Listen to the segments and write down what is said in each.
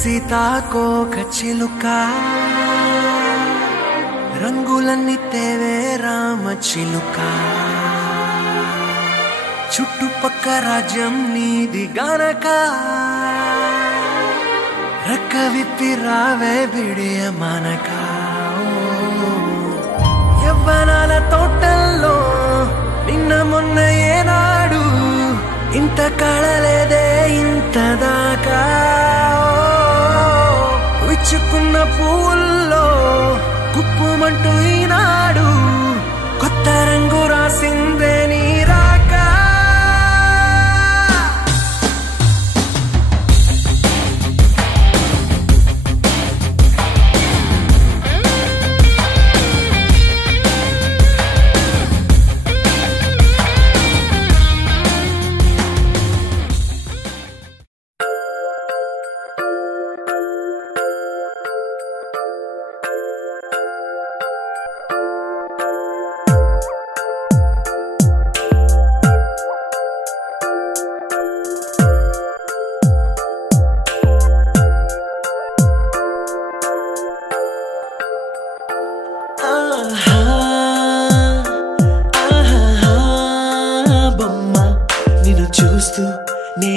సీతాకోక చిలుక రంగులన్నీ తేవే రామ చిలుక చుట్టుపక్క రాజ్యం నీది గనక రెక్క విప్పి రావే బిడియ మనక యవ్వనాల తోటల్లో నిన్న మొన్న ఏనాడు ఇంత కళలేదే ఇంత దాకా విచ్చుకున్న పూల్లో కుప్పుమంటూ ఈనాడు కొత్త రంగు రాసిందే నీ రాక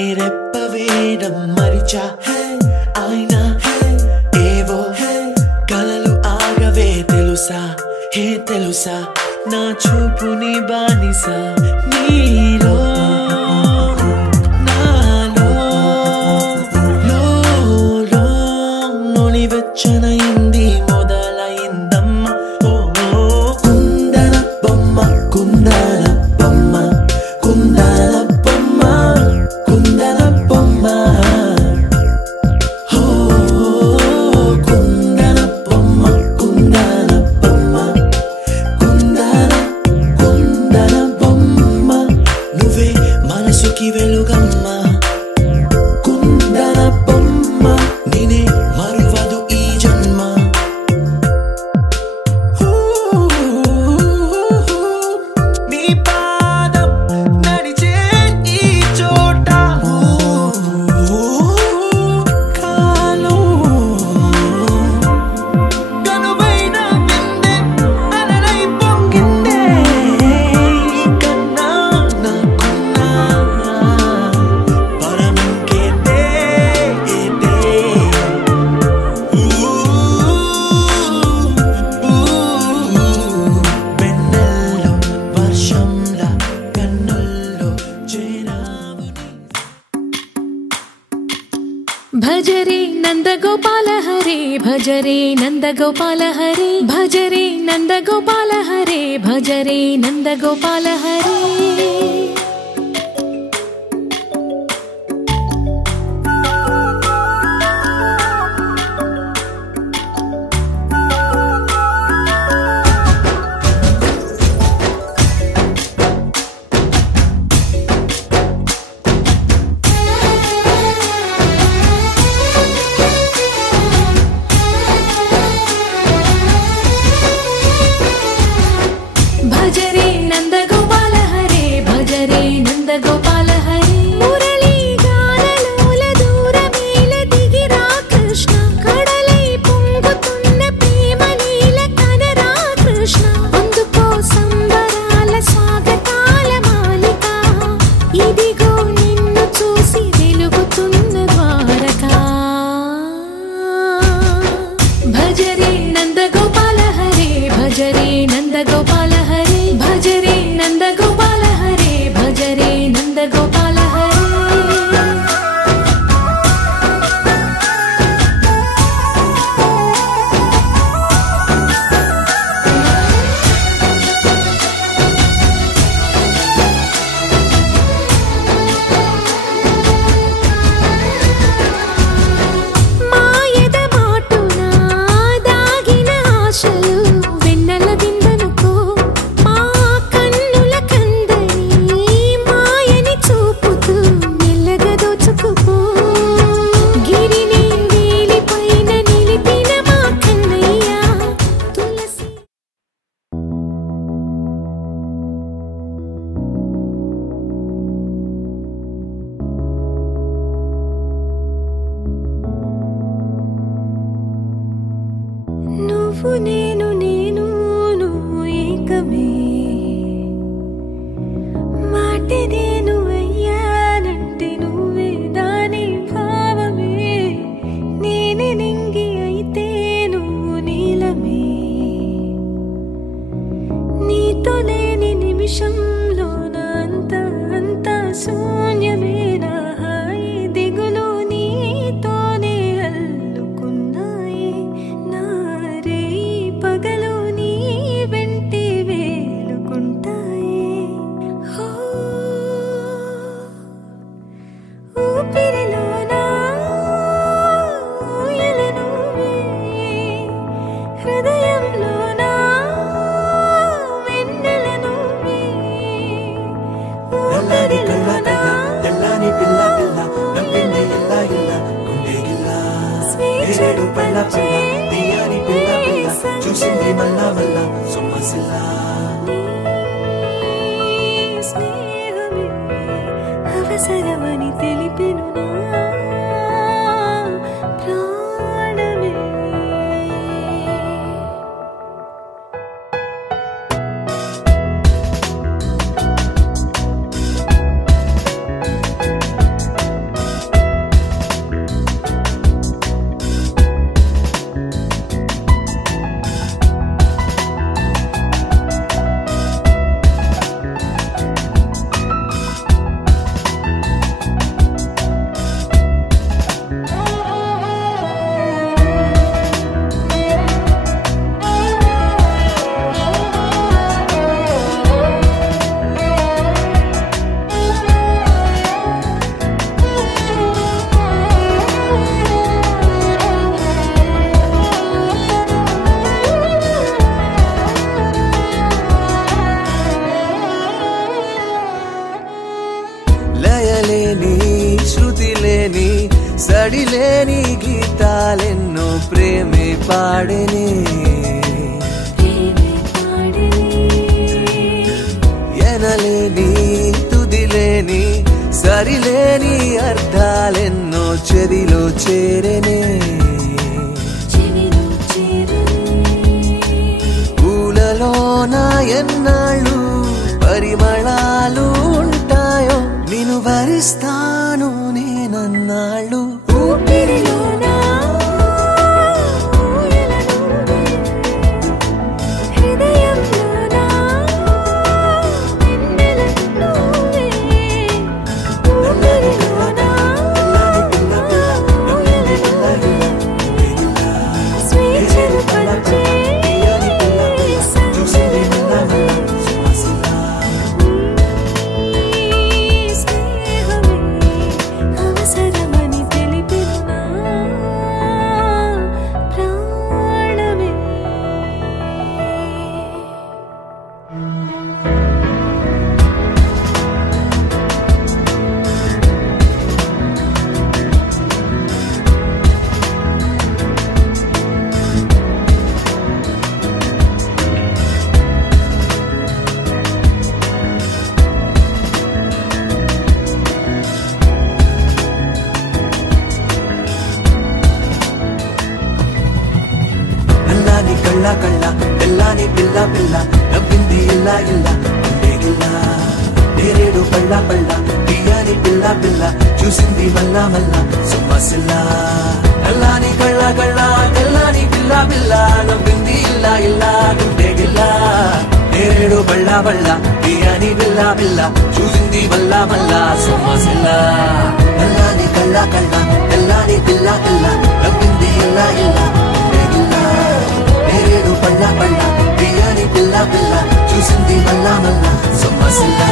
నేరెప్పవేయడం మరిచా అయినా ఏవో కలలు ఆగవే తెలుసా హే తెలుసా నా చూపుని బానిసా నీలో నాలో లో నొలివెచ్చనైంది మొదలైందమ్మ ఓ కుందన బొమ్మ కుందన బొమ్మ కుందన బొమ్మ కుందన బొమ్మ ఓ కుందన బొమ్మ కుందన బొమ్మ కుందన బొమ్మ నువ్వే భజరే నందగోపాల హరే భజరే నందగోపాల హరే భజరే నందగోపాల హరే భజరే నందగోపాల హరే భజరే నందగోపాల హరే భజరే నందగోపాల హరే మురళీ గానలోల దూరమేల దిగిరా కృష్ణ కడలై పొంగుతున్న ప్రేమ లీల కనరా కృష్ణ అందుకో సంబరాల స్వాగతాల మాలిక ఇదిగో నిన్ను చూసి వెలుగుతున్న ద్వారకా భజరే నందగోపాల హరే భజరే నందగోపాల హరే భజరే నందగోపాల హరే భజరే నందగోపాల హరే మాయద మాటున దాగిన ఆశలు వెన్నెల విందనుకో మా కన్నుల కందని మాయని చూపుతూ మెల్లగా దోచుకుపో గిరిని వేలిపైన నిలిపిన మా కన్నయ్య తులసి నువ్వు నేను నువ్వు ఏకమే మాటే నేను అయ్యానంటే నువ్వే దాని భావమే నేనే నింగి అయితే నువ్వు నీలమే నీతో లేని నిమిషంలో నా అంతా శూన్యమే నా హాయి దిగులు నీతోనే అల్లుకున్నాయి నా రేయి పగలు నీ వెంటి వేలుకుంటాయి హో ఊపిరిలోనా ఊయల నువ్వే హృదయంలోనా వెన్నెల నువ్వే తెల్లాని కళ్ళ కళ్ళ తెల్లాని పిల్ల పిల్ల నవ్వింది ఇల్ల ఇల్ల గుండె గిల్ల ఏడు పళ్ళ పళ్ళ తీయని పిల్ల పిల్ల చూసింది మళ్ళా మళ్ళా సొమ్మసిల్ల స్నేహమే అవసరమని తెలిపెను నా ప్రాణమే లయలేని శృతి లేని సడిలేని గీతాలెన్నో ప్రేమే పాడేనే ఎనలేని తుదిలేని సరిలేని అర్థాలెన్నో చెరిలో చేరనే పూలలో నా ఎన్నాళ్ళు పరిమళాలు ఉంటాయో నిన్ను వరిస్తాను నేనన్నాళ్ళు ఊపిరిలోనా ఊయల నువ్వే హృదయంలోనా వెన్నెల నువ్వే ఊపిరిలోనా కళ్ళ కళ్ళ తెల్లాని పిల్ల పిల్ల నవ్వింది ఇల్లా ఇల్లా గుండెగిల్లా నేరేడు పళ్ళ పళ్ళ తీయని పిల్ల పిల్ల చూసింది మల్లా మల్లా సుమ్మసిల్లా నల్లాని కళ్ళ కళ్ళ తెల్లాని పిల్ల పిల్ల నవ్వింది ఇల్లా ఇల్లా గుండెగిల్లా నేరేడు పళ్ళ పళ్ళ తీయని పిల్ల పిల్ల చూసింది మల్లా మల్లా సుమ్మసిల్లా నల్లాని కళ్ళ కళ్ళ తెల్లాని పిల్ల పిల్ల నవ్వింది ఇల్లా ఇల్లా గుండెగిల్లా నేరేడు పళ్ళ పళ్ళ తీయని పిల్ల పిల్ల చూసింది మల్లా మల్లా సుమ్మసిల్లా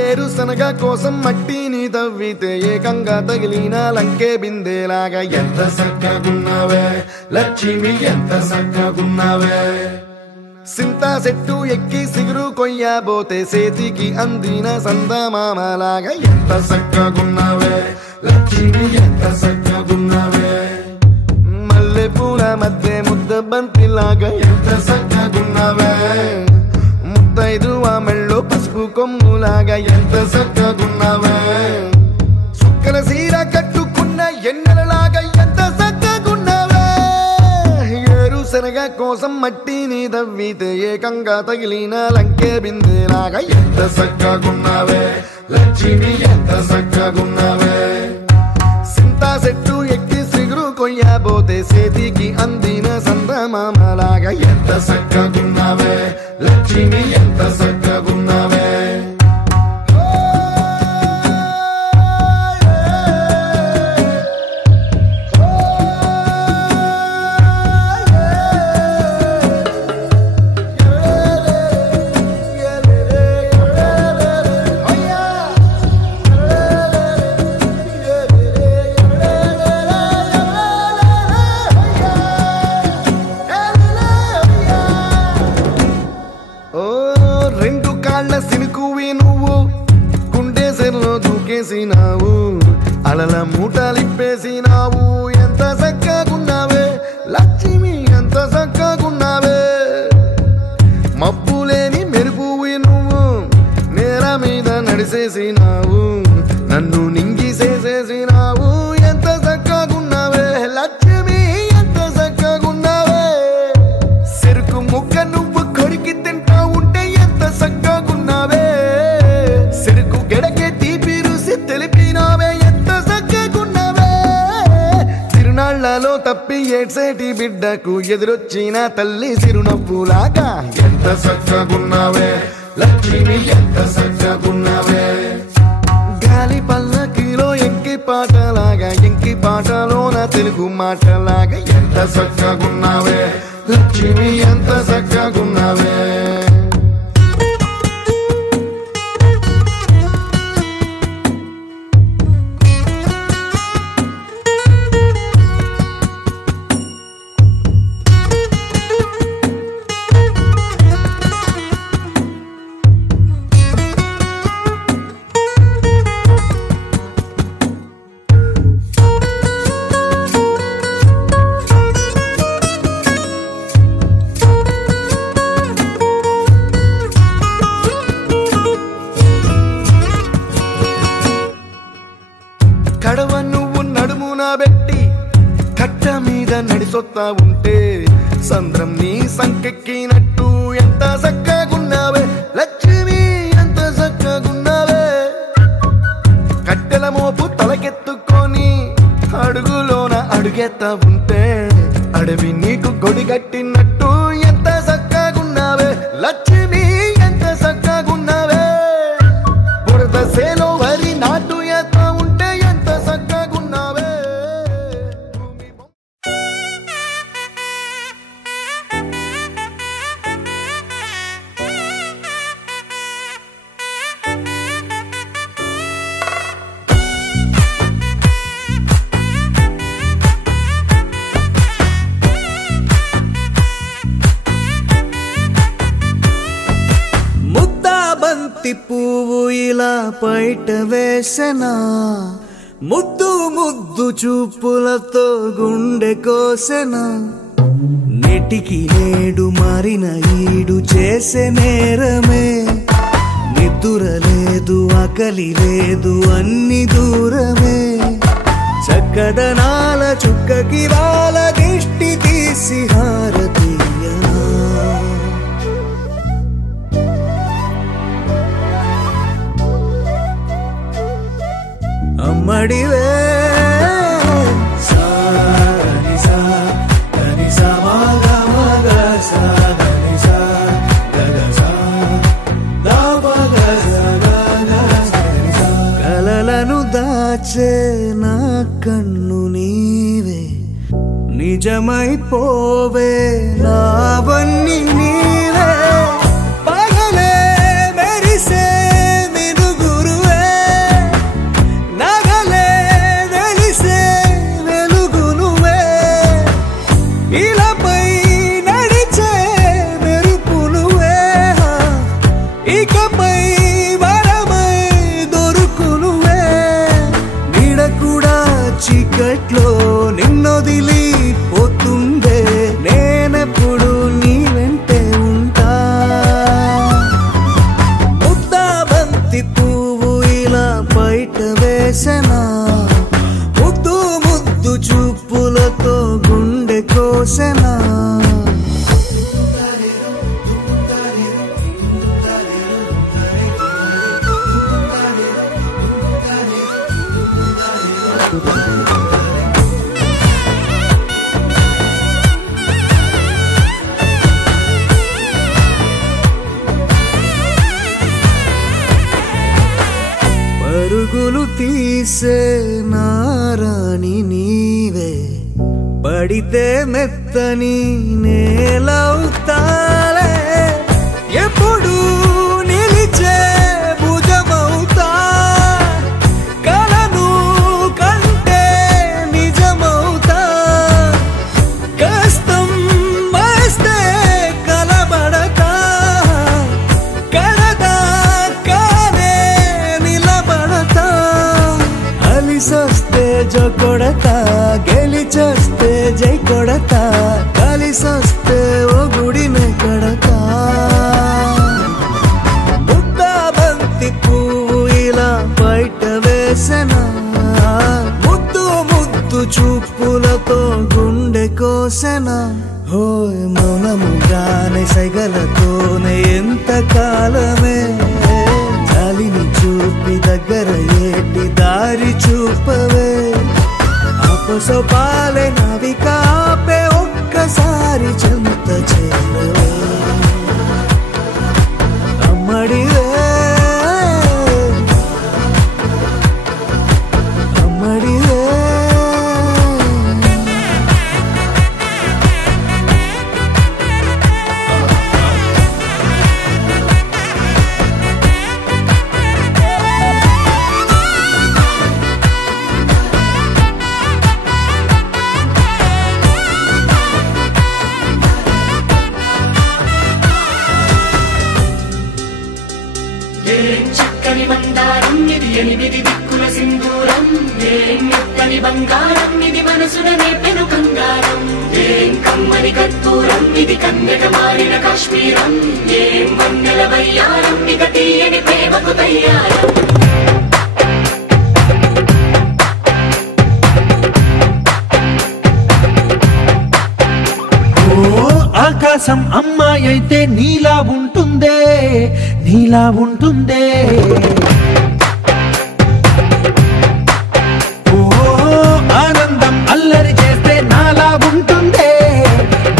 ఏరుశనగ కోసం మట్టిని తవ్వితే ఏకంగా తగిలిన లంకే బిందేలాగా ఎంత సక్కగున్నావే లక్ష్మి ఎంత సక్కగున్నావే సింతా చెట్టు ఎక్కి సిగురు కొయ్యబోతే చేతికి అందిన సందమామలాగా ఎంత సక్కగున్నావే లక్ష్మి ఎంత సక్కగున్నావే మల్లె పూల మధ్య ముద్ద బంతిలాగా ఎంత సక్కగున్నావే ముద్దైదు మెళ్ళో పసుపు కొమ్ములాగా ఎంత సక్కగున్నావే సుక్కల సీర కట్టుకున్న ఎన్నెలలాగా ఎంత సక్కగున్నావే ఏరుశనగ కోసం మట్టిని తవ్వితే ఏకంగా తగిలిన లంకే బిందేలాగా ఎంత సక్కగున్నావే లక్ష్మి ఎంత సక్కగున్నావే సింతా చెట్టు ఎక్కి సిగురు కొయ్యబోతే చేతికి అందిన సందమామలాగా ఎంత సక్కగున్నావే లక్ష్మి ఎంత సక్కగున్నావే అలల మూటలిప్పేసినావు ఎంత సక్కగున్నావే లక్ష్మి ఎంత సక్కగున్నావే మబ్బులేని మెరుపువి నువ్వు నేల మీద నడిసేసినావు నన్ను నింగిసేసేసినావు ఎంత సక్కగున్నావే లక్ష్మి ఎంత సక్కగున్నావే చెరుకు ముక్క నువ్వు కొరికి తింటా ఉంటే ఎంత సక్కగున్నావే చెరుకు గెడకే తీపి రుసి తెలిపినావే తిరునాళ్లలో తప్పి ఏడ్సేటి బిడ్డకు ఎదురొచ్చిన తల్లి చిరునవ్వులాగా ఎంత సక్కగున్నావే లక్ష్మి ఎంత సక్కగున్నావే గాలి పల్లకిలో ఎంకి పాటలాగా ఎంకి పాటలోన తెలుగు మాటలాగా ఎంత సక్కగున్నావే లక్ష్మి ఎంత సక్కగున్నావే కడవ నువ్వు నడుమున పెట్టి కట్ట మీద నడిసొత్తా ఉంటే సంద్రం నీ సంకెక్కినట్టు ఎంత సక్కగున్నావే లక్ష్మి ఎంత సక్కగున్నావే కట్టెల మోపు తలకెత్తుకొని అడుగులోన అడుగెత్తా ఉంటే అడవి నీకు గొడిగట్టినట్టు ఎంత సక్కగున్నావే లక్ష్మి ఎంత సక్కగున్నావే బురద సేలో వరి నాటు ఎత్తా ఉంటే ఎంత సక్కగున్నావే పైట వేసెనా ముద్దు ముద్దు చూపులతో గుండె కోసెనా నెటికి నేడు మారిన ఈడు చేసే నేరమే నిద్ర లేదు ఆకలి లేదు అన్ని దూరమే చక్కదనాల చుక్కకి వాళ్ళ దిష్టి తీసి హారతీయా అమ్మడివే కలలను దాచే నా కన్ను నీవే నిజమైపోవే నావన్నీ నీవే పగలే మెరిసే మినుగురువే నగలే వెలిసే వెలుగు నువ్వే ఇలాపై నడిచే మెరుపు నువ్వే ఇకపై వరమై దొరుకు నువ్వే నీడ కూడా చీకట్లో నిన్నొదిలి పోతుందే నేనెప్పుడు నీ వెంటే ఉంటా ముద్దా బంతి పువ్వు ఇలా బయట వేసెనా ముద్దు ముద్దు చూపులతో గుండె కోసెనా పరుగులు తీసే నారాణి నీవే పడితే మెత్తని నేలవుతాలే ఎప్పుడు నిలిచే భుజమవుతా కలను కంటే నిజమవుతా కష్టం వస్తే కలబడతా కడదా కానే నిలబడతా అలిసొస్తే జో కొడతా గెలిచొస్తే జై కొడతా కలిసొస్తే ఓ గుడినే కడతా ముద్దా బంతి పువ్వు ఇలా బయట వేసెనా ముద్దు ముద్దు చూపులతో గుండె కోసెనా హోయ్ మౌనముగానే సైగలతోనే ఎంత కాలమే జాలిని చూపి దగ్గర ఏటి దారి చూపవే ఆపసోపాలే నావిక ఆపే ఒక్కసారి చెంత చేరవే అమ్మడివే అమ్మడివే చక్కని మందారం ఇది ఎనిమిది దిక్కుల సింధూరం ఏం మెత్తని బంగారం ఇది మనసున నేపెను కంగారం ఏం కమ్మని కర్పూరం ఇది కన్యక మారిన కాశ్మీరం ఏం వన్నెల వయ్యారం ఇక తీయని ప్రేమకు తయ్యారం ఆకాశం అమ్మాయి అయితే నీలా ఉంటుందే నీలా ఉంటుందే ఓ ఆనందం అల్లరి చేస్తే నాలా ఉంటుందే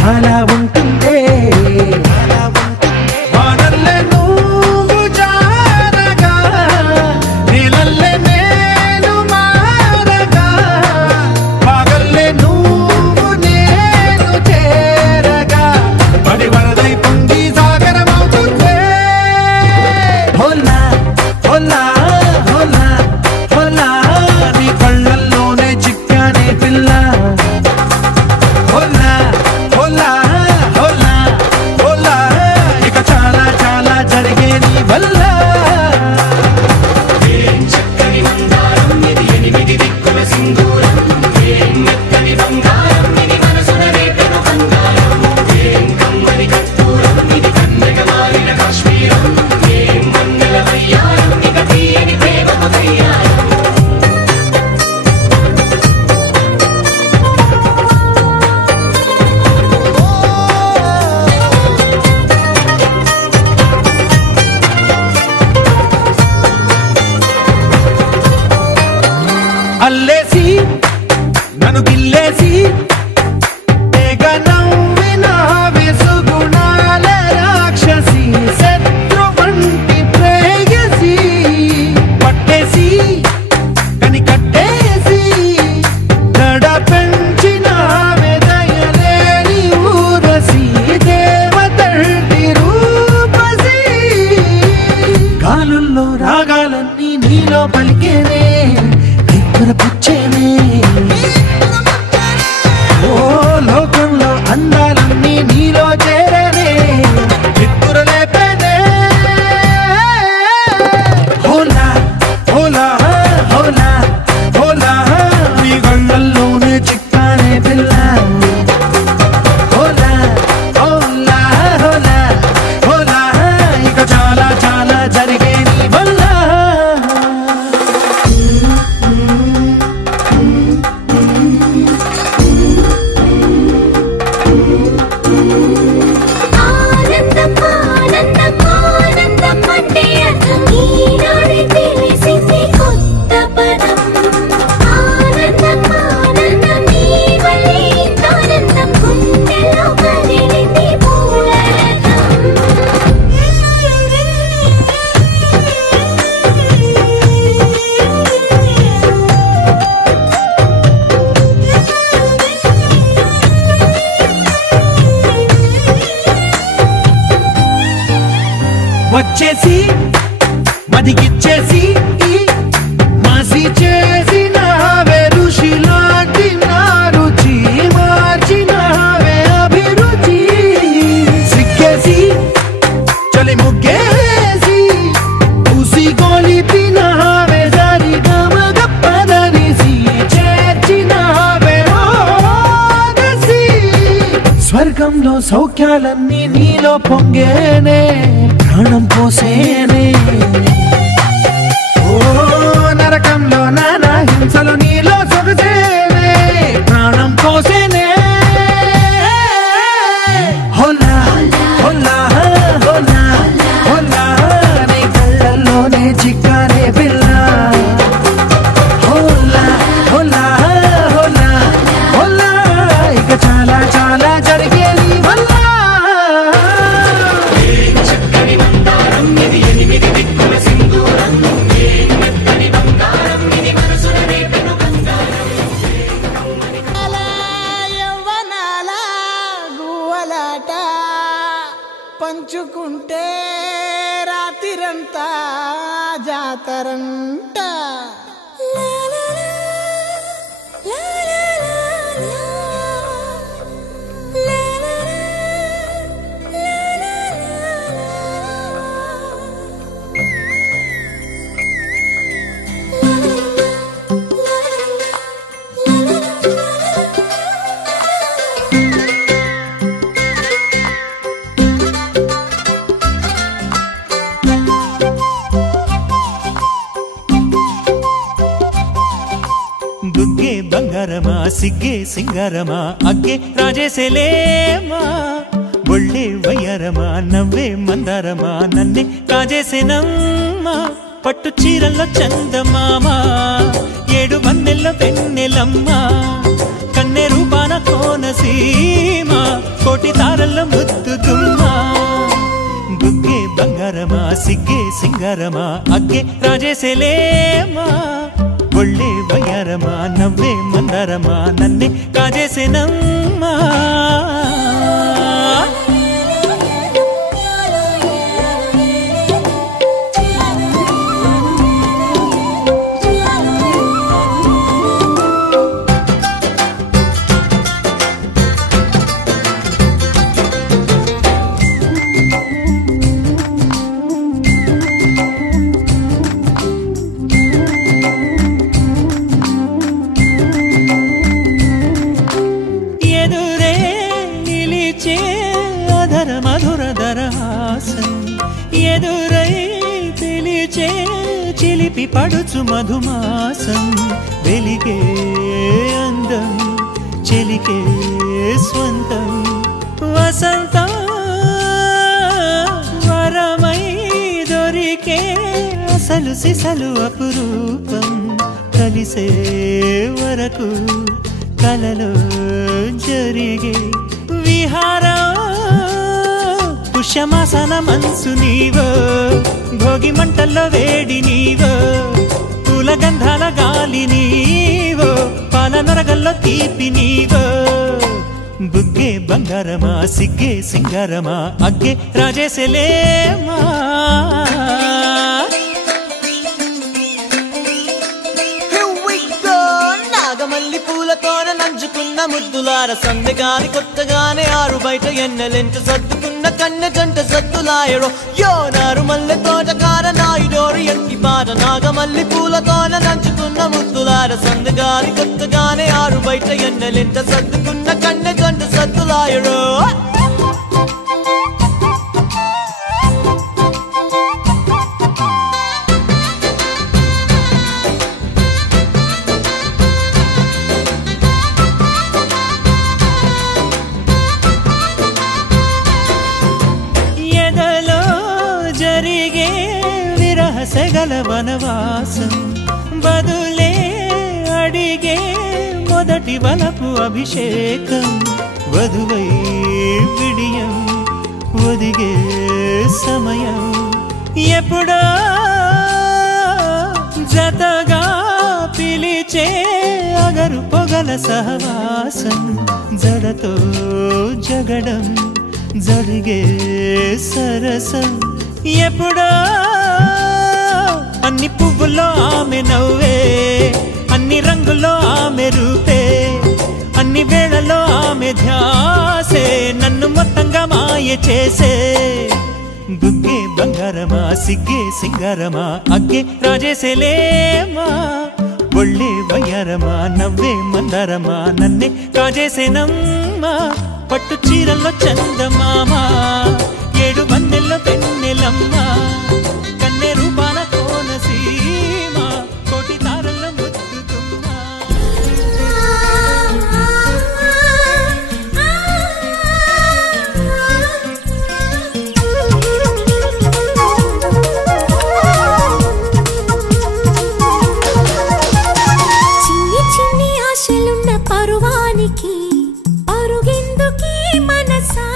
నాలా ఉంటుందే వానల్లే నువ్వు జారగా నీలల్లే నేను మారగా పగల్లే నువ్వు నేను చేరగా పడి వరదై పొంగి సాగరమవుతుందే హోలా హోలా సిగ్గేసి మదిగిచ్చేసి మాసి చేసినావే ఋషిలాంటి నా రుచి మార్చినావే అభిరుచి సిగ్గేసి చలి ముగ్గేసి పూసి గోలిపినావే సరి గమగ పదనిసి చేర్చినావే ఓదసి స్వర్గంలో సౌఖ్యాలన్నీ నీలో పొంగేనే ప్రాణం పోసేనే ఓ నరకంలో నానా హింసలు నీలో సొగసేనే ప్రాణం పోసేనే హోలా హోలా హోలా హోలా నీ కళ్ళల్లోనే చిక్కారే పిల్ల హోలా హోలా హోలా హోలా ఇక చాలా చాలా జరిగేది వల్ల చక్కని మందారం ఇది ఎనిమిది దిక్కుల సింధూరం మెత్తని బంగారం ఇది మనసున రేపెను బంగారం యవ్వనాల గువ్వలాట పంచుకుంటే రాత్రిరంతా జాతరంట బుగ్గే బంగారమా సిగ్గే సింగారమా అగ్గే రాజేసేలేమా ఒళ్ళే వయ్యారమా నవ్వే మందారమా నన్నే కాజేసేనమ్మా పట్టు చీరల్లో చందమామా ఏడు వన్నెల్లో వెన్నెలమ్మా కన్నె రూపాన కోనసీమా కోటి తారల్లో ముద్దుగుమ్మా బుగ్గే బంగారమా సిగ్గే సింగారమా అగ్గే రాజేసేలేమా ఒళ్ళే వయ్యారమా నవ్వే మందారమా నన్నే కాజేసేనమ్మా ఎదురే నిలిచే అధర మధుర దరహాసం ఎదురై పిలిచే చిలిపి పడుచు మధుమాసం వెలిగే అందం చెలికే స్వంతం వసంతం వరమై దొరికే అసలు సిసలు అపురూపం కలిసే వరకు కలలో జరిగే విహారం పుష్యమాసన మనసు నీవో భోగి మంటల్లో వేడి నీవో పూల గంధాల గాలి నీవో పాల నరగల్లో తీపి నీవో బుగ్గే బంగారమా సిగ్గే సింగారమా అగ్గే రాజేసేలేమా నాగమల్లి పూలతోన నంచుకున్న ముద్దులార సందగాని కొత్తగానే ఆరు బయట ఎన్నెలెంట సర్దుకున్న కన్నె జంట సద్దులాయడో యోనారు మల్లె తోటకార నాయుడోరు ఎక్కి పాట నాగమల్లి పూలతోన నంచుకున్న ముద్దులార సందగాని కొత్తగానే ఆరు బయట ఎన్నెలెంట సర్దుకున్న కన్నె జంట సద్దులాయడో సెగల వనవాసం బదులే అడిగే మొదటి వలపు అభిషేకం వధువై విడియం ఒదిగే సమయం ఎప్పుడో జతగా పిలిచే అగరు పొగల సహవాసం జడతో జగడం జరిగే సరసం ఎప్పుడో అన్ని పువ్వుల్లో ఆమె నవ్వే, అన్ని రంగుల్లో ఆమె రూపే, అన్ని వేళలో ఆమె ధ్యాసే నన్ను మొత్తంగా మాయ చేసే. బుగ్గే బంగారమా సిగ్గే సింగారమా అగ్గే రాజేసేలేమా, ఒళ్ళే వయ్యారమా నవ్వే మందారమా నన్నే కాజేసేనమ్మా. పట్టు చీరల్లో చందమామా, ఏడు వన్నెల్లో పెన్నెలమ్మా, కన్నె రూపాన కోనసీమ, కోటి తారల్లో ముద్దుగుమ్మా. చిన్ని చిన్ని ఆశలున్న పరువానికి పరుగెందుకే మనసా,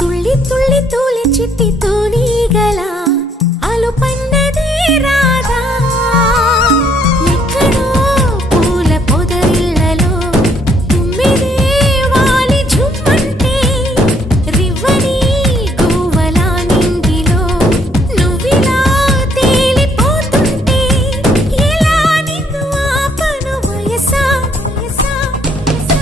తుళ్ళి తుళ్ళి తూలి చిట్టి తూనీగల అలుపన్నదే రాదా. ఎక్కడో పూల పొదరిళ్ళలో తుమ్మిదే వాలి ఝుమ్మంటే, రివ్వని గువ్వల నింగిలో నువ్విలా తేలిపోతుంటే, ఎలా నిన్ను ఆపను వయసా వయసా వయసా.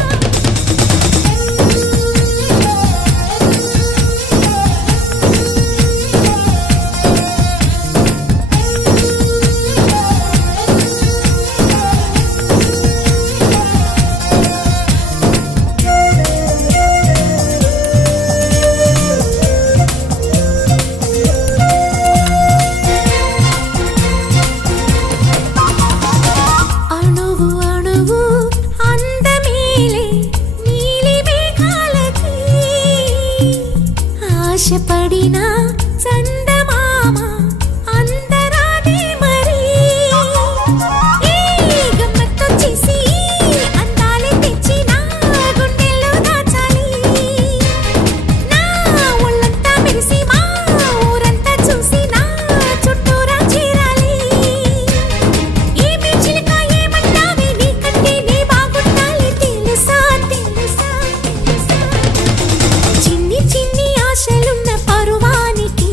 అణువు అణువు అందమేలే నీలి మేఘాలకి, ఆశపడిన చందమామ అందరాదే మరి. ఈ గమ్మత్తొచ్చేసి అందాలే తెచ్చి నా గుండెల్లో దాచాలి, నా ఒళ్ళంతా మెరిసి మా ఊరంతా చూసి నా చుట్టూరా చేరాలి. ఏమి చిలక ఏమంటావే నీకంటే నీ బాగుండాలి తెలుసా తెలుసా తెలుసా. చిన్ని చిన్ని ఆశలున్న పరువానికి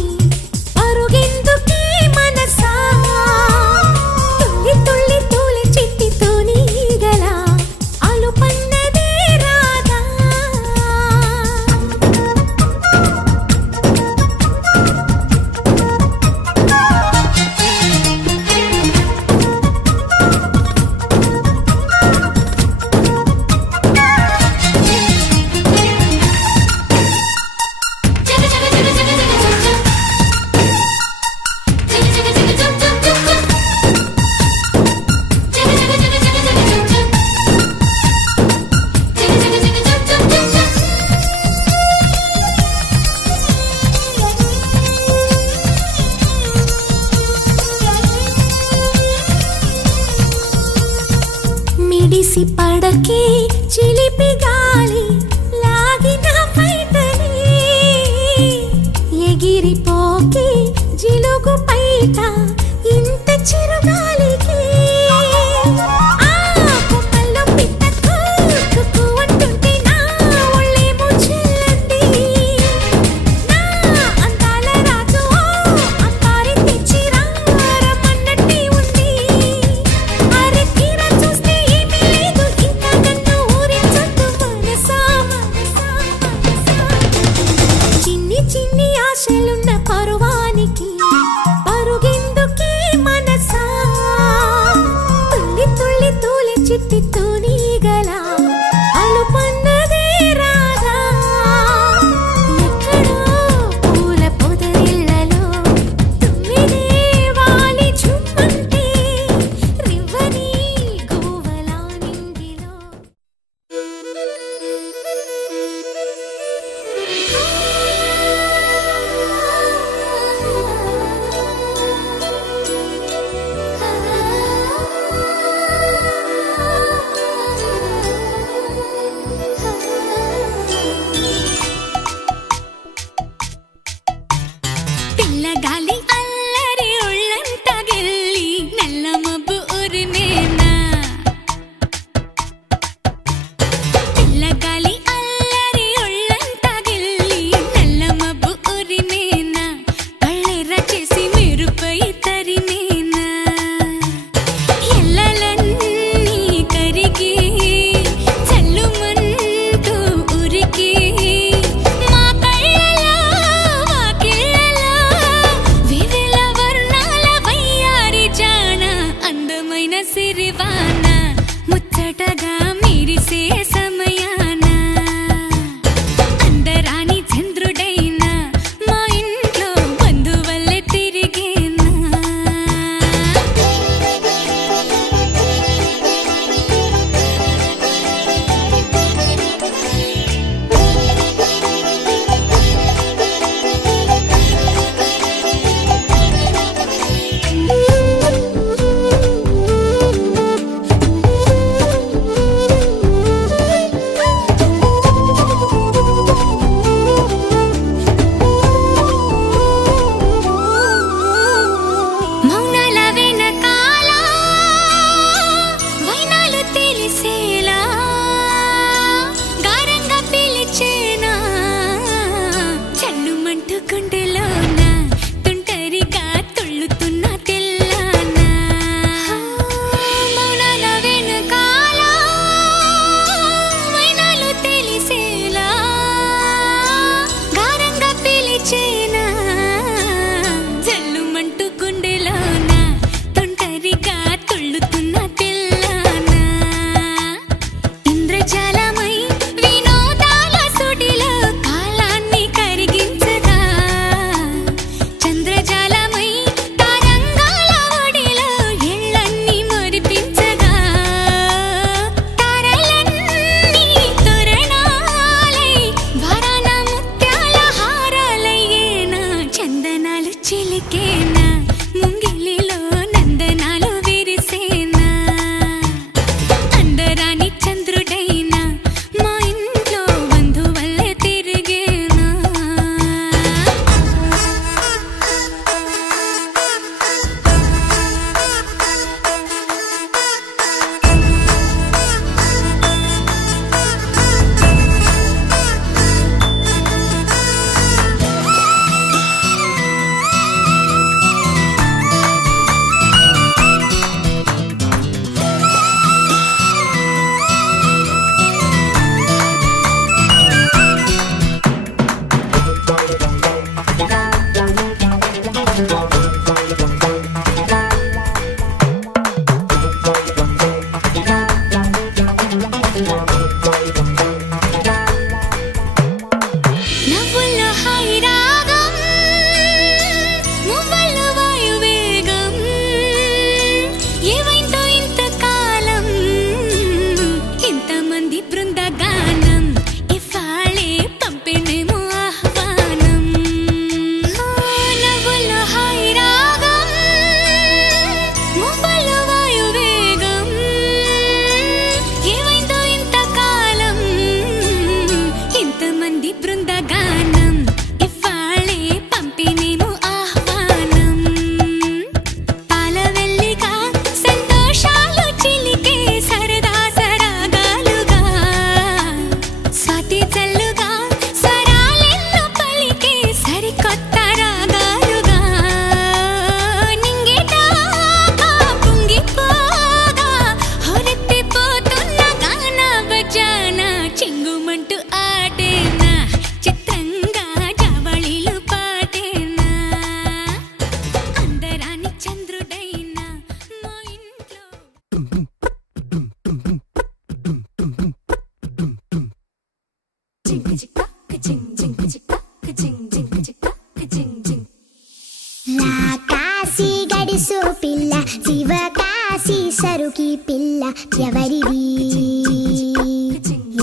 కాశీ గడిసు పిల్ల శివ కాశీ సరుకి పిల్ల ఎవరిది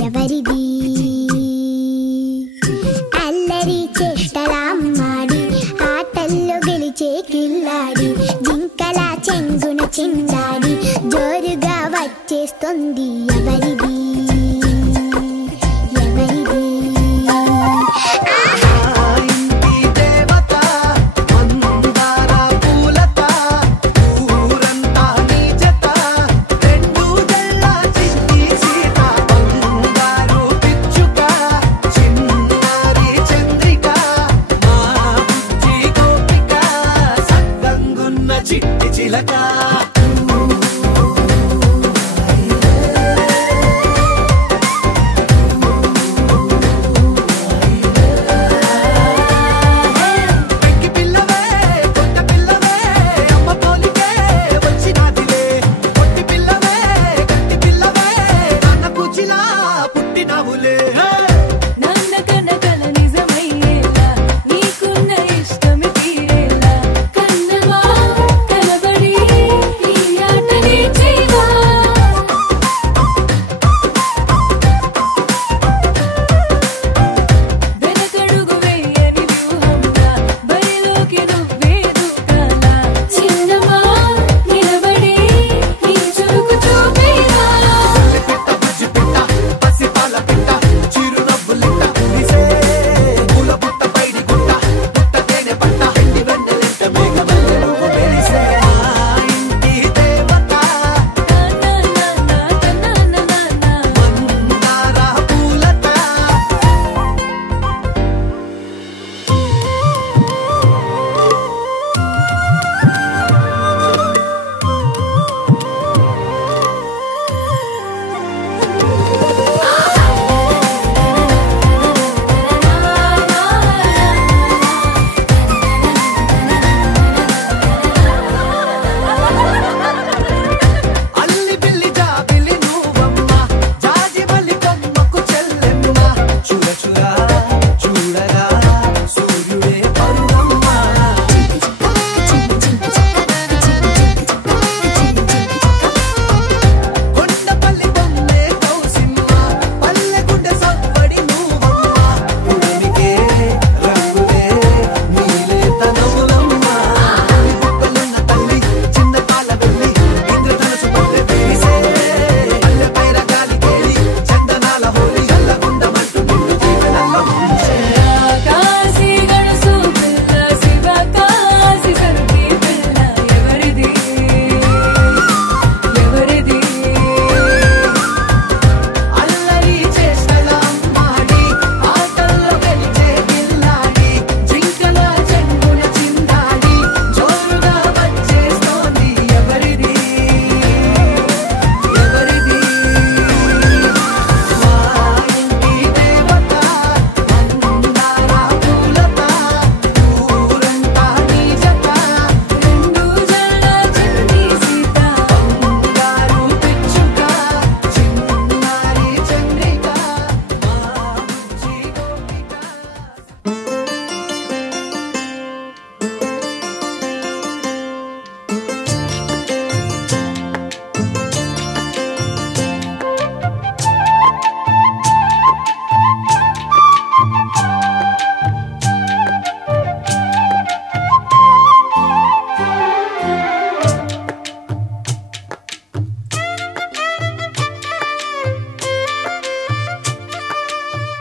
ఎవరిది అల్లరి చేష్టలామ్మాడి ఆటల్లో గెలిచే కిల్లాడి జింకల చెంగున చిందాడి జోరుగా వచ్చేస్తుంది ఎవరిది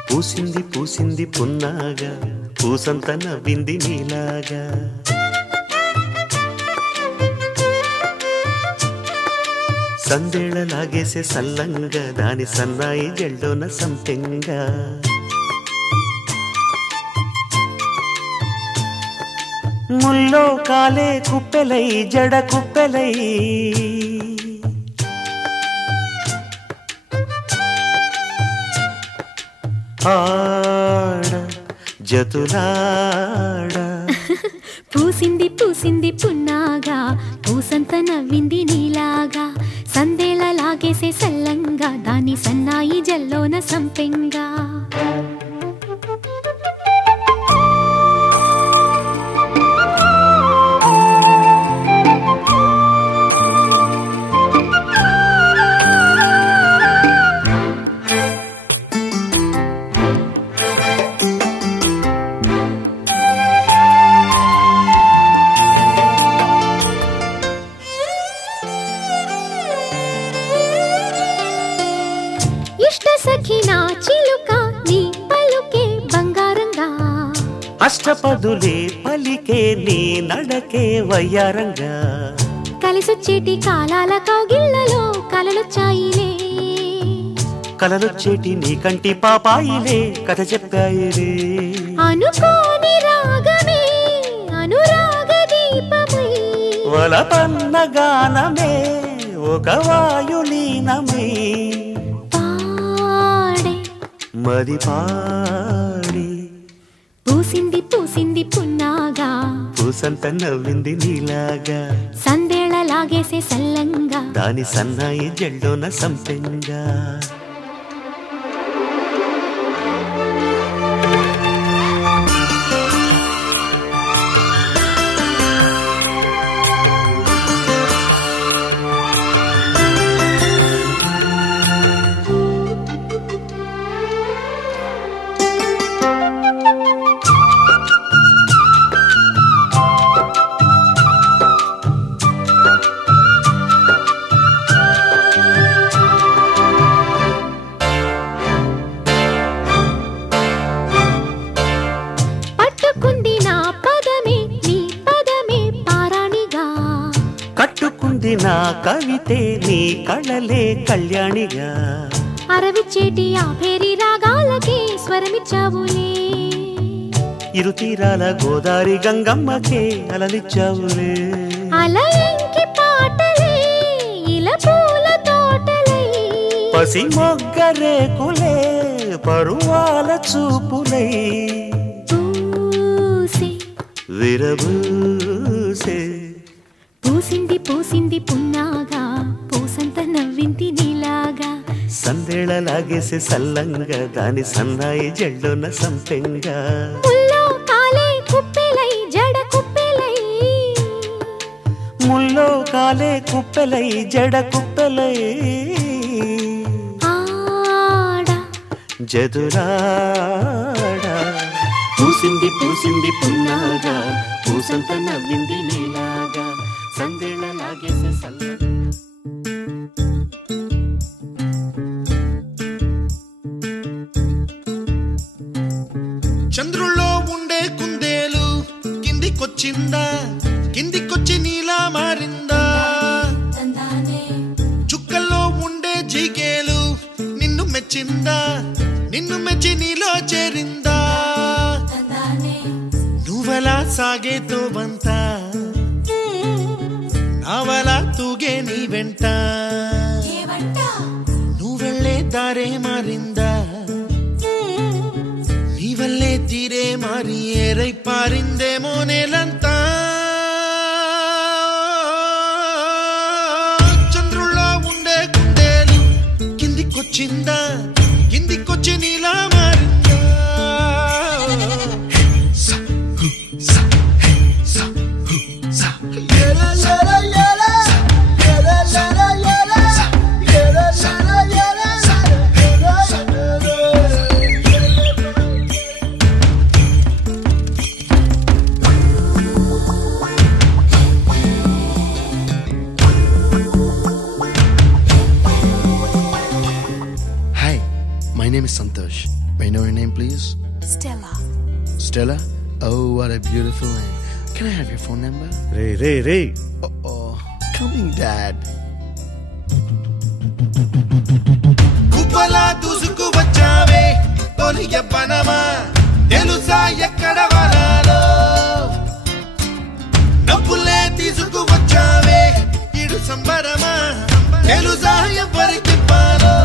పూసింది పూసింది పున్నాగా పూసంత నవ్వింది నీలాగా సందేళ లాగేసే సల్లంగా దాని సన్నాయి జల్లోన సంపెంగా ముల్లో కాలే కుప్పెలై జడ కుప్పెలై ఆడ జతులాడ పూసింది పూసింది పున్నాగా పూసంత నవ్వింది నీలాగా సందేళ లాగేసే సల్లంగా దాని సన్నాయి జల్లోన సంపెంగా అష్టపదులే పలికే నీ నడకే వయ్యారంగా కలిసొచ్చేటి కాలాల కౌగిళ్ళలో కలలొచ్చాయిలే కలలొచ్చేటి నీ కంటి పాపాయిలే కథ చెప్పాయిలే అనుకోని రాగమే అనురాగ దీపమై వలపన్న గానమే ఒక వాయులీనమై పాడే మది పాడి పూసింది పూసింది పున్నాగా పూసంత నవ్వింది నీలాగా సందేళ లాగేసే సల్లంగా దాని సన్నాయి జెల్లోన సంపెంగా నా కవితే నీ కళలే కళ్యాణిగా అరవిచ్చేటి ఆ పేరి రాగాలకే స్వరమిచ్చావులే ఇరు తీరాల గోదారి గంగమ్మకే అలలిచ్చావులే అలయంకి పాటలే ఇలా పూల తోటలై పసి మొగ్గరేకులే పరువాల చూపులై పూసే విరబూసే పూసింది పూసింది పున్నాగా పూసంత నవ్వింది నీలాగా సందేళ లాగేసే సల్లంగా దాని సన్నాయి జెల్లోన సంపెంగా ముల్లో కాలే కుప్పెలై జడ కుప్పెలై ముల్లో కాలే కుప్పెలై జడ కుప్పెలై ఆడా జదురాడా పూసింది పూసింది పున్నాగా పూసంత నవ్వింది నీలాగా సందేళ లాగేసే సల్లంగా చంద్రుల్లో ఉండే కుందేలు కిందికొచ్చిందా కిందికొచ్చి నీలా మారిందా చుక్కల్లో ఉండే జిగేలు నిన్ను మెచ్చిందా నిన్ను మెచ్చి నీలో చేరిందా నువ్వలా సాగేతో బంతా నావలా తూగే నీ వెంట నువ్వెళ్ళే దారే మారిందా నీవల్లే తీరే మారి ఏరై పారిందేమో నేలంతా చంద్రుల్లో ఉండే కుందేలు కిందికొచ్చిందా కిందికొచ్చి నీలా మారిందా My name is Santosh. May I know your name, please? Stella. Stella? Oh, what a beautiful name. Can I have your phone number? Ray. Oh, coming, Dad. Kupala dusuku vachave, toliya banama, telusa ekkada valalo. Nappule tisuku vachave, idu sambarama, telusa evariki palo.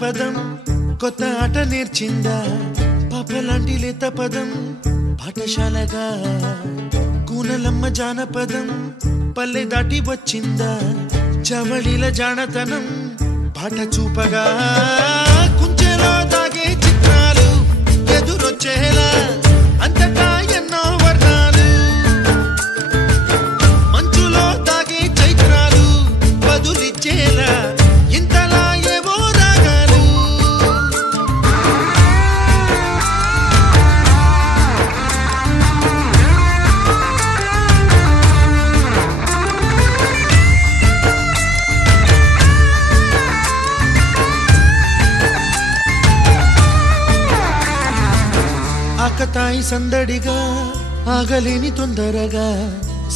పదం కొత్త ఆట నేర్చిందా పాపలాంటి లేత పదం పాఠశాలగా కూనలమ్మ జానపదం పల్లె దాటి వచ్చిందా చవడిల జానతనం పాట చూపగా కుంచెలో దాగే చిత్రాలు ఎదురొచ్చేలా అంతటా ఎన్నో వర్ణాలు మంచులో దాగే చైత్రాలు బదులిచ్చేలా ఇంతలా ఏవో రాగాలు ఆకతాయి సందడిగా ఆగలేని తొందరగా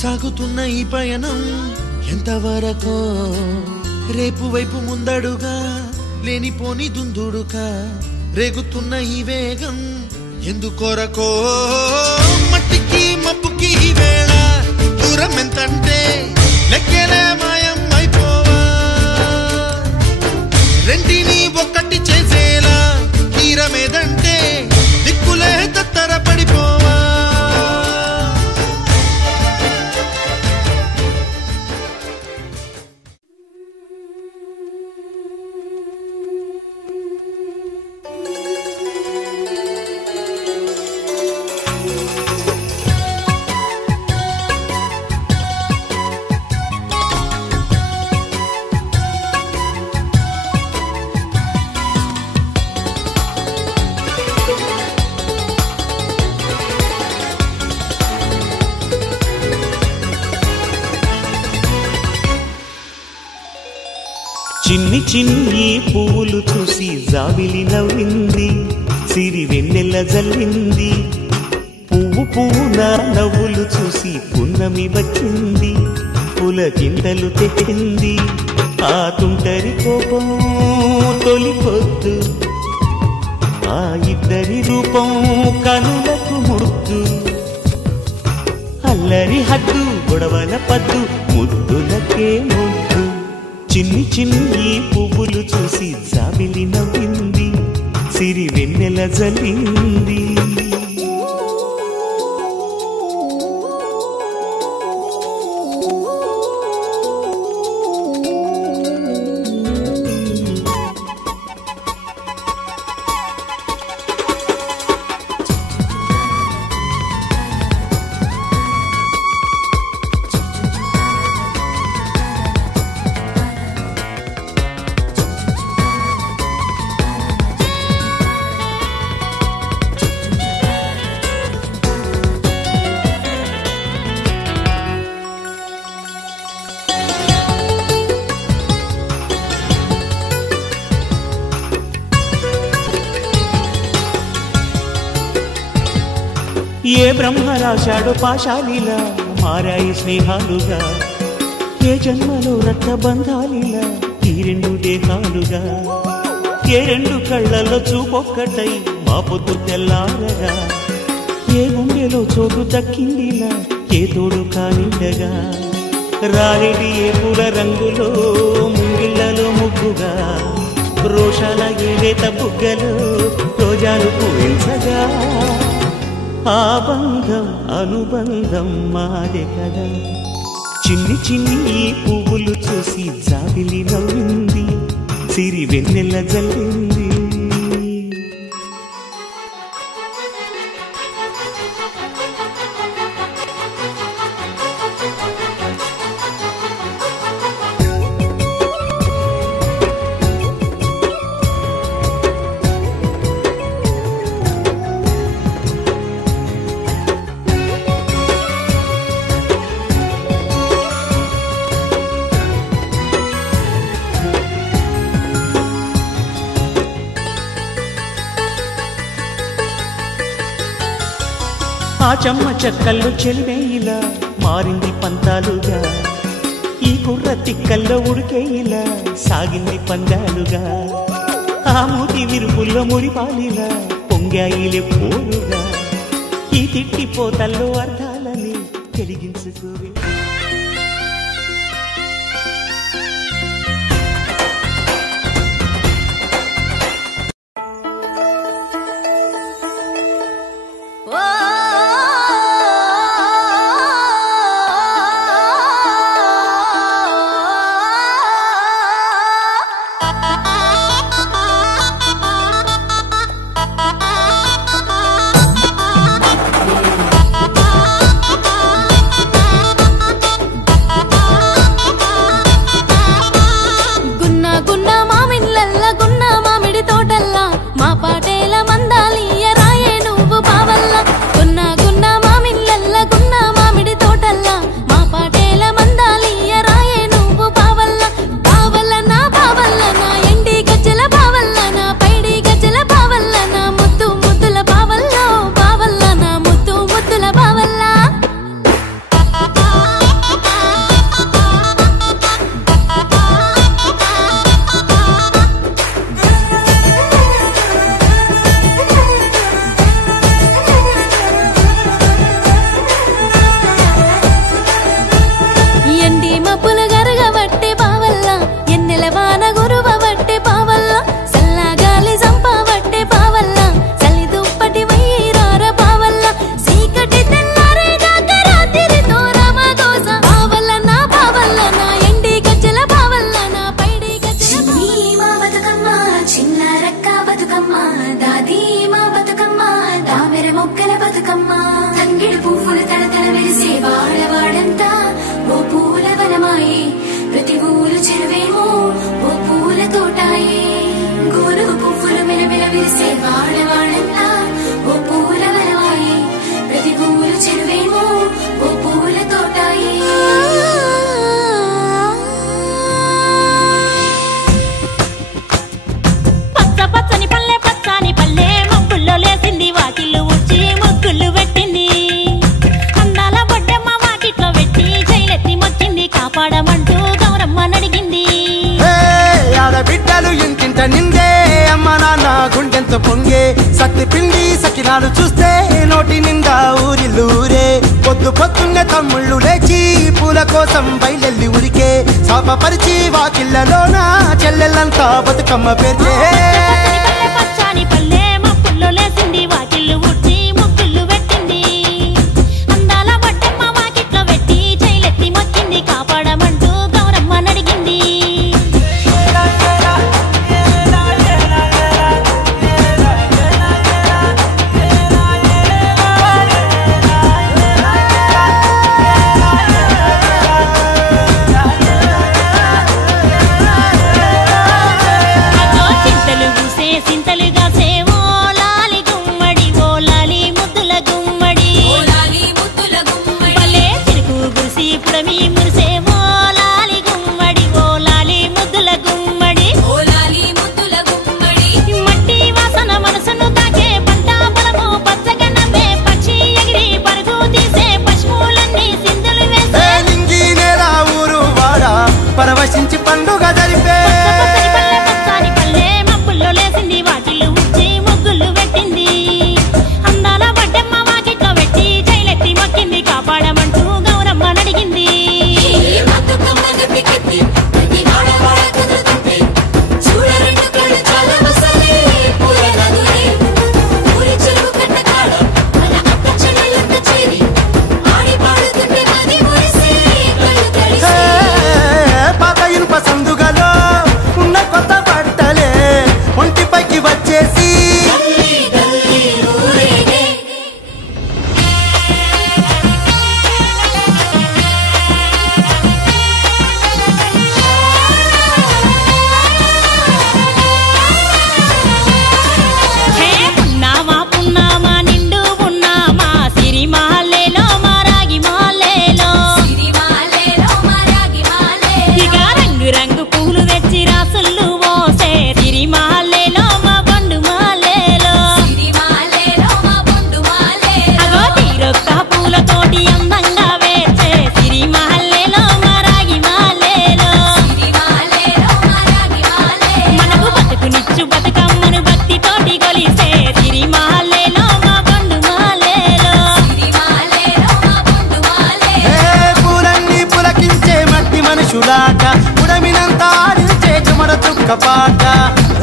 సాగుతున్న ఈ పయనం ఎంతవరకో రేపు వైపు ముందడుగా లేనిపోని దుందుడుగా రేగుతున్న ఈ వేగం ఎందుకొరకో మట్టికి మబ్బుకి ఈ వేళ దూరం ఎంతంటే లెక్కలే మాయం అయిపోవా రెంటిని ఒక్కటి చేసేలా తీరమేదంటే దిక్కులే తత్తర పడిపోవా చిన్ని చిన్ని పువ్వులు చూసి జాబిలి నవ్వింది సిరి వెన్నెల జల్లింది పువ్వు పువ్వున నవ్వులు చూసి పున్నమి వచ్చింది పులకింతలు తెచ్చింది ఆ తుంటరి కోపం తొలి పొద్దు ఆ ఇద్దరి రూపం కనులకు ముద్దు అల్లరి హద్దు గొడవల పద్దు ముద్దులకే ముద్దు చిన్ని చిన్ని పువ్వులు చూసి జాబిలి నవ్వింది సిరి వెన్నెల జల్లింది ఏ బ్రహ్మ రాశాడు పాశాలిలా మారాయి స్నేహాలుగా ఏ జన్మలో రక్త బంధాలిలా ఈ రెండు దేహాలుగా ఏ రెండు కళ్ళల్లో చూపొక్కటై మా పొద్దు తెల్లారగా ఏ గుండెలో చోటు దక్కిందిలా ఏ తోడు కానిండగా రారెడి ఏ పూల రంగులో ముంగిళ్లలో ముగ్గుగా రోషాల ఏలేత బుగ్గలో రోజాలు పూయించగా ఆ బంధం అనుబంధం మాదే కదా చిన్ని చిన్ని పువ్వులు చూసి జాబిలి నవ్వింది సిరి వెన్నెల జల్లింది ఆ చెమ్మ చెక్కల్లో చెలివేయిలా మారింది పంతాలుగా ఈ కుర్ర తిక్కల్లో ఉడికేయిలా సాగింది పందాలుగా ఆ మూతి విరుపుల్లో మురిపాలిలా పొంగాయిలే పోలుగా ఈ తిట్టిపోతల్లో అర్థాలని కలిగించుకోవే Oh బోనాలు చూస్తే నోటి నిండా ఊరిల్లూరే పొద్దు పొద్దున్నే తమ్ముళ్ళు లేచి పూల కోసం బయలెల్లి ఉరికే శాపపరిచి వాకిళ్ళలోన చెల్లెళ్ళంతా బతుకమ్మ పేర్చే పచ్చాని పల్లె మప్పుల్లో లేసింది వాకిళ్ళు ఊడ్చి ముగ్గుళ్ళు పెట్టింది అందాల బట్టమ్మ వాకిట్లో పెట్టి చైలెత్తి మొక్కింది కాపాడమంటూ గౌరమ్మ నడిగింది పరవశించి పండుగ జరిపే పచ్చాని పల్లె మబ్బుల్లో లేసింది వాకిళ్ళు ఊడ్చి ముగ్గుళ్ళు పెట్టింది అందాల బట్టమ్మ వాకిట్లో పెట్టి చైలెత్తి మొక్కింది కాపాడమంటూ గౌరమ్మ నడిగింది సందుగలో ఉన్న కొత్త బట్టలే ఒంటిపైకి వచ్చేసి పున్నామా పున్నామా నిండు పున్నామా సిరిమాలేలో మారాగి మాలేలో ఇక రంగు రంగు పూలు తెచ్చి రాసుళ్ళు మోసే సిరిమాలేలో మా బండు మాలేలో అగో తీరొక్క పూలతోటి అందంగా వేచే సిరిమాలేలో మారాగి మాలేలో మనకు బతుకునిచ్చు బతుకమ్మను భక్తితోటి కొలిసే సిరిమాలేలో మా బండు మాలేలో పూలన్నీ పులకించే మట్టి మనుషులాట ఉడమినంత ఆడించే చెమడ చుక్క పాట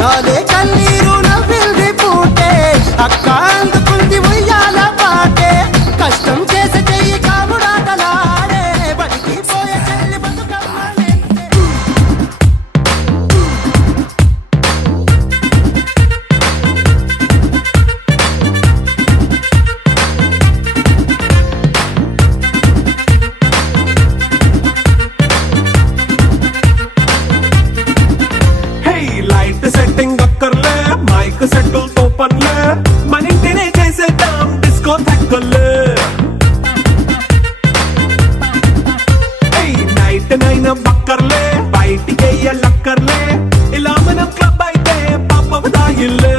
రాలే కన్నీరు నవ్వింది పూటే అక్క అందుకుంది ఉయ్యాల పాటే కష్టం చేసే చెయ్యి కాముడాటలాడే బడికి పోయే చెల్లి బతుకమ్మ లైట్ సెట్టింగ్ అక్కర్లే మైక్ సెట్టుల్ తో పనిలే మన ఇంటినే చేసేద్దాం డిస్కో థక్కర్లే నైట్ నైన్ బక్కర్లే బయటికి వెయ్యలక్కర్లే ఇలా మనం క్లబ్ అయితే పాపం దాయిల్లే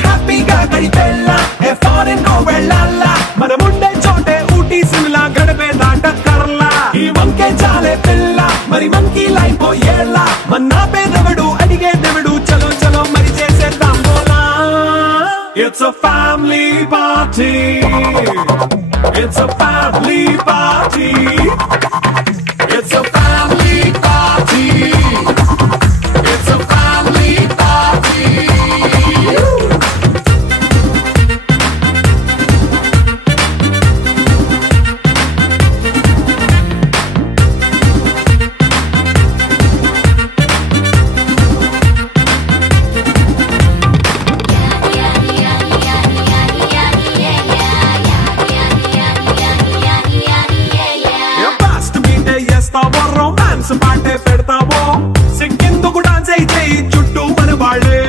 హ్యాపీగా గడిపెళ్ళ ఏ ఫారెన్ కో వెళ్ళాల మనం ఉండే చోటే ఊటీ సిమ్లా గడిపే దాటక్కర్లా ఈ వంకే చాలే పిల్ల మరి మంకీ లైఫ్ ఏళ్ళ మన్నా పేదవడు అడిగే దేవుడు చలో చలో మరి చేసేద్దాం బోలా it's a family party it's a family party it's a family party it's a family party romance పాటే పెడతావో సిగ్గెందుకు డాన్స్ అయితే చుట్టూ మన వాళ్ళే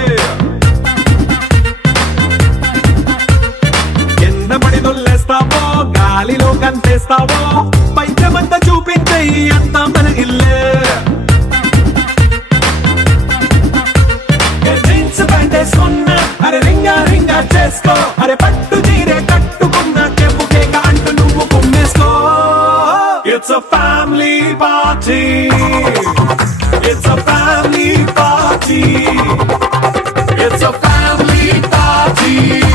ఎన్న పడి దొల్లేస్తావో గాలిలో కంటేస్తావో పైద్యమంతా చూపించే అంతా మన ఇల్లే జీన్స్ ప్యాంటేసుకున్నా అరే రింగా రింగా చేసుకో అరే పట్టు చీరే కట్టుకున్న కేపు కేక అంటూ నువ్వు కుమ్మేసుకో it's a family party It's a family party. నీ